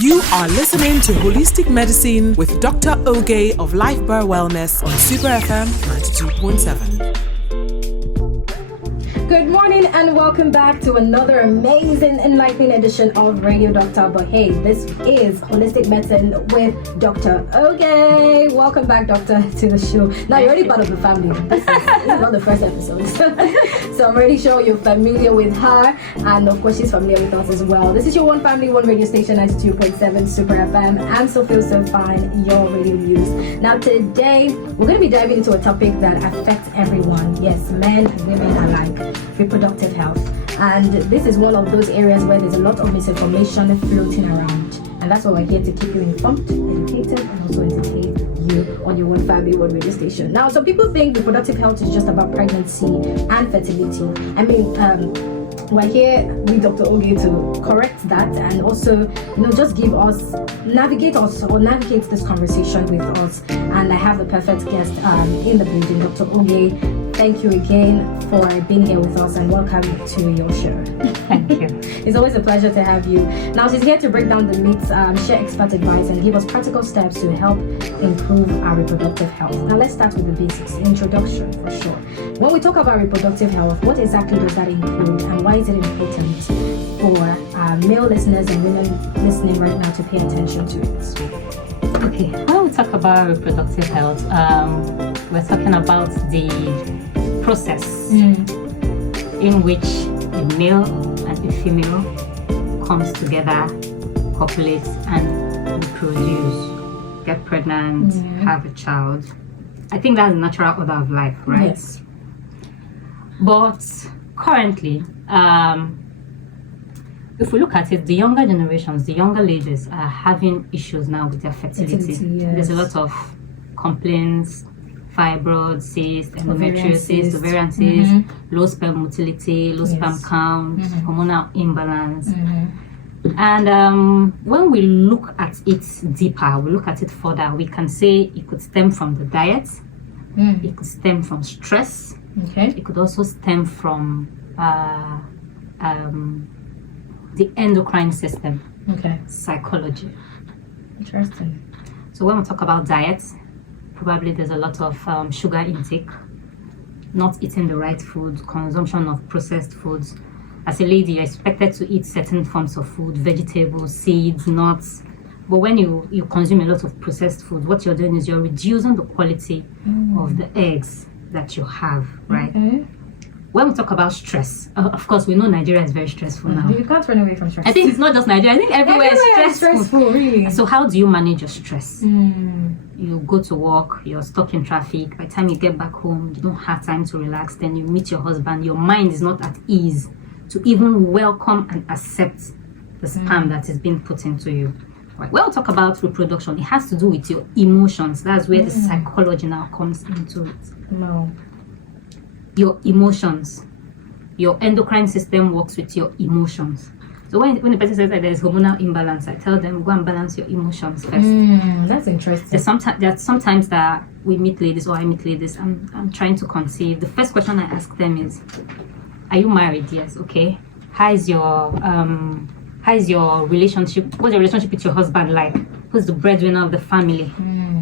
You are listening to Holistic Medicine with Dr. Oge of Life Bar Wellness on Super FM 92.7. Good morning and welcome back to another amazing, enlightening edition of Radio Doctor. But hey, this is Holistic Medicine with Dr. Oge. Welcome back, Doctor, to the show. Now, you're already part of the family. This is not the first episode. So I'm already sure you're familiar with her. And of course, she's familiar with us as well. This is your one family, one radio station, 92.7 Super FM. And So Feel So Fine, your radio news. Now, today, we're going to be diving into a topic that affects everyone. Yes, men and women alike. Reproductive health, and this is one of those areas where there's a lot of misinformation floating around, and that's why we're here to keep you informed, educated, and also entertain you on your one family, one radio station. Now, some people think reproductive health is just about pregnancy and fertility. I mean, we're here with Dr. Oge to correct that and also, just navigate this conversation with us. And I have the perfect guest in the building, Dr. Oge. Thank you again for being here with us and welcome to your show. Thank you. It's always a pleasure to have you. Now, she's here to break down the myths, share expert advice, and give us practical steps to help improve our reproductive health. Now, let's start with the basics. Introduction, for sure. When we talk about reproductive health, what exactly does that include, and why is it important for male listeners and women listening right now to pay attention to it? Okay, when we talk about reproductive health, we're talking about the process in which a male and a female comes together, copulates and reproduce, get pregnant, have a child. I think that's the natural order of life, right? Yes. But currently, if we look at it, the younger generations, the younger ladies are having issues now with their fertility. Yes. There's a lot of complaints, fibroids, cysts, endometriosis, ovarian cysts, low sperm motility, low sperm count, hormonal imbalance. And when we look at it deeper, we look at it further, we can say it could stem from the diet, it could stem from stress, it could also stem from the endocrine system, psychology. Interesting. So when we talk about diet, probably there's a lot of sugar intake, not eating the right food, consumption of processed foods. As a lady, you're expected to eat certain forms of food, vegetables, seeds, nuts. But when you consume a lot of processed food, what you're doing is you're reducing the quality of the eggs that you have, right? When we talk about stress, of course, we know Nigeria is very stressful now. You can't run away from stress. I think it's not just Nigeria. I think everywhere is stressful. Really. So how do you manage your stress? You go to work, you're stuck in traffic. By the time you get back home, you don't have time to relax. Then you meet your husband. Your mind is not at ease to even welcome and accept the sperm that is being put into you. Right. When we talk about reproduction, it has to do with your emotions. That's where the psychology now comes into it. No. Your emotions. Your endocrine system works with your emotions. So when the person says that there's hormonal imbalance, I tell them, go and balance your emotions first. That's interesting. There's sometimes that we meet ladies, or I meet ladies, I'm trying to conceive. The first question I ask them is, are you married? Yes. Okay. How is your relationship? What's your relationship with your husband like? Who's the breadwinner of the family?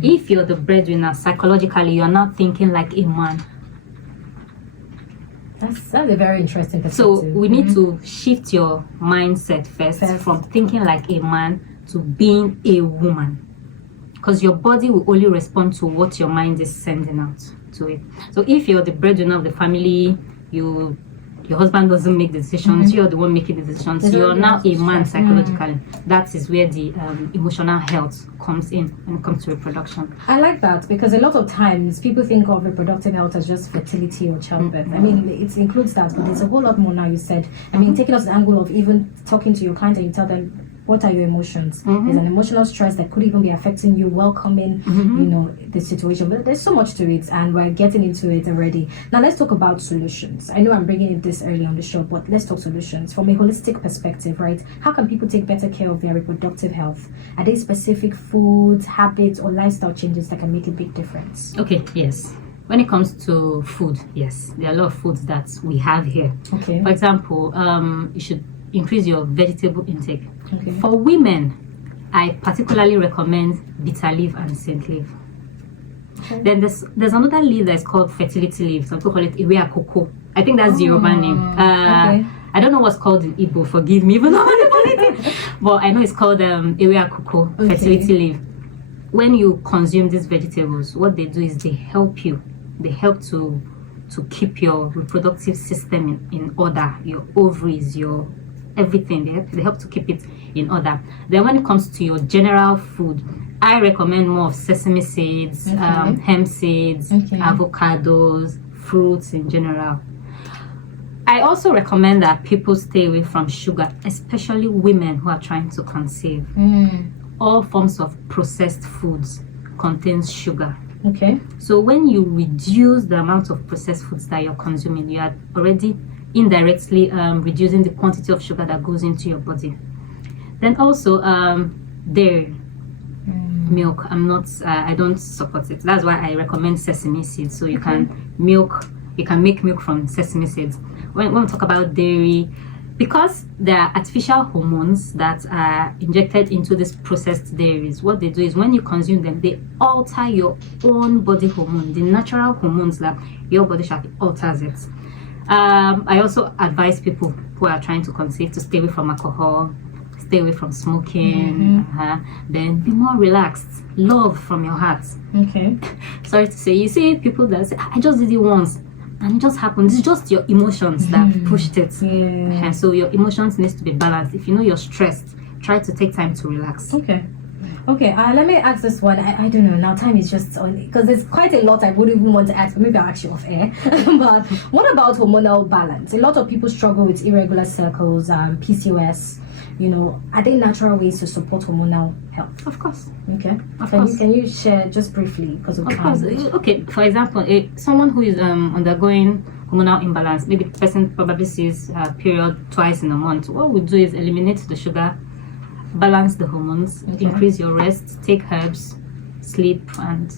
If you're the breadwinner, psychologically, you're not thinking like a man. That's a very interesting perspective. So we need to shift your mindset first from thinking like a man to being a woman, because your body will only respond to what your mind is sending out to it. So if you're the breadwinner of the family, your husband doesn't make the decisions, you're the one making the decisions, you're now a man psychologically. That is where the emotional health comes in when it comes to reproduction. I like that, because a lot of times people think of reproductive health as just fertility or childbirth. I mean, it includes that, but there's a whole lot more now, you said. I mean, taking us the angle of even talking to your client and you tell them, what are your emotions? There's an emotional stress that could even be affecting you welcoming, the situation. But there's so much to it, and we're getting into it already. Now, let's talk about solutions. I know I'm bringing it this early on the show, but let's talk solutions from a holistic perspective, right? How can people take better care of their reproductive health? Are there specific foods, habits, or lifestyle changes that can make a big difference? Okay, yes. When it comes to food, yes, there are a lot of foods that we have here. Okay. For example, you should increase your vegetable intake. Okay. For women, I particularly recommend bitter leaf and saint leaf. Okay. Then there's another leaf that's called fertility leaf. Some people call it Iwe Akoko. I think that's the Yoruba name. Okay. I don't know what's called in Igbo, forgive me, but but I know it's called Iwe Akoko, fertility leaf. When you consume these vegetables, what they do is they help to keep your reproductive system in order, your ovaries, your everything. They help to keep it in order. Then when it comes to your general food, I recommend more of sesame seeds, hemp seeds, avocados, fruits in general. I also recommend that people stay away from sugar, especially women who are trying to conceive. All forms of processed foods contains sugar. Okay. So when you reduce the amount of processed foods that you're consuming, you are already indirectly reducing the quantity of sugar that goes into your body. Then also dairy, milk. I don't support it. That's why I recommend sesame seeds. So you can make milk from sesame seeds. When we talk about dairy, because there are artificial hormones that are injected into these processed dairies, what they do is when you consume them, they alter your own body hormone, the natural hormones that your body alters it. I also advise people who are trying to conceive to stay away from alcohol, stay away from smoking, then be more relaxed, love from your heart. Okay. Sorry to say, you see people that say, I just did it once and it just happened. It's just your emotions that pushed it. Yeah. So your emotions needs to be balanced. If you know you're stressed, try to take time to relax. Okay. Let me ask this one. I don't know, now time is just on, because there's quite a lot I wouldn't even want to ask, but maybe I'll ask you off air. But what about hormonal balance? A lot of people struggle with irregular cycles, PCOS. Are there natural ways to support hormonal health? Of course. Okay. Can you share just briefly, because of course. Okay, for example, someone who is undergoing hormonal imbalance, maybe the person probably sees a period twice in a month. What we do is eliminate the sugar, balance the hormones, increase your rest, take herbs, sleep, and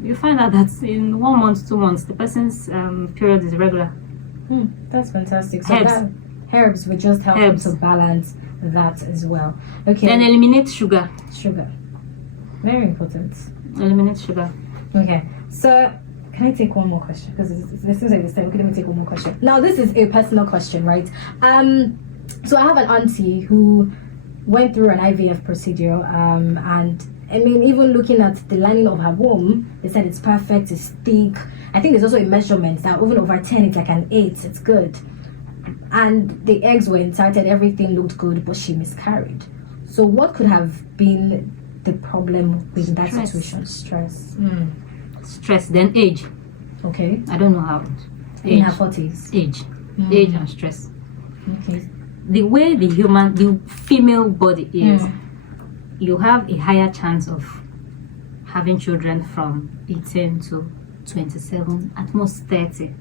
you find out that in 1 month, 2 months, the person's period is irregular. That's fantastic. So herbs would just help them to balance that as well. Okay. Then eliminate sugar. Very important. Eliminate sugar. Okay. So can I take one more question? Because it seems like this time. Okay, let me take one more question. Now, this is a personal question, right? So I have an auntie who went through an IVF procedure, and I mean, even looking at the lining of her womb, they said it's perfect, it's thick. I think there's also a measurement that even over 10, it's like an 8, it's good. And the eggs were inserted, everything looked good, but she miscarried. So what could have been the problem with that situation? Stress. Then age. Okay. I don't know how. In her 40s. Age and stress. Okay. The way the female body is, you have a higher chance of having children from 18 to 27, at most 30.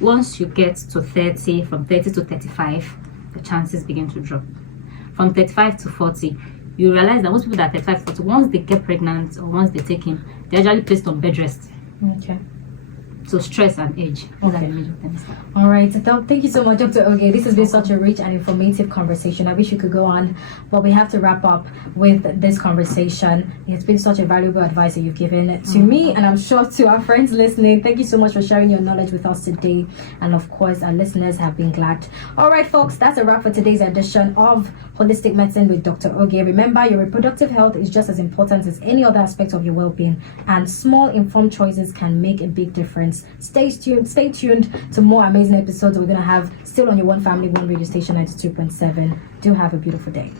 Once you get to 30, from 30 to 35, the chances begin to drop. From 35 to 40, you realize that most people that are 35 to 40, once they get pregnant or once they take in, they're actually placed on bed rest. Okay. So stress and age. Okay. All right. Thank you so much, Dr. Oge. This has been such a rich and informative conversation. I wish we could go on, but we have to wrap up with this conversation. It's been such a valuable advice that you've given to me, and I'm sure to our friends listening. Thank you so much for sharing your knowledge with us today. And of course, our listeners have been glad. All right, folks, that's a wrap for today's edition of Holistic Medicine with Dr. Oge. Remember, your reproductive health is just as important as any other aspect of your well-being, and small informed choices can make a big difference. Stay tuned to more amazing episodes we're going to have still on your One Family, One Radio Station 92.7. Do have a beautiful day.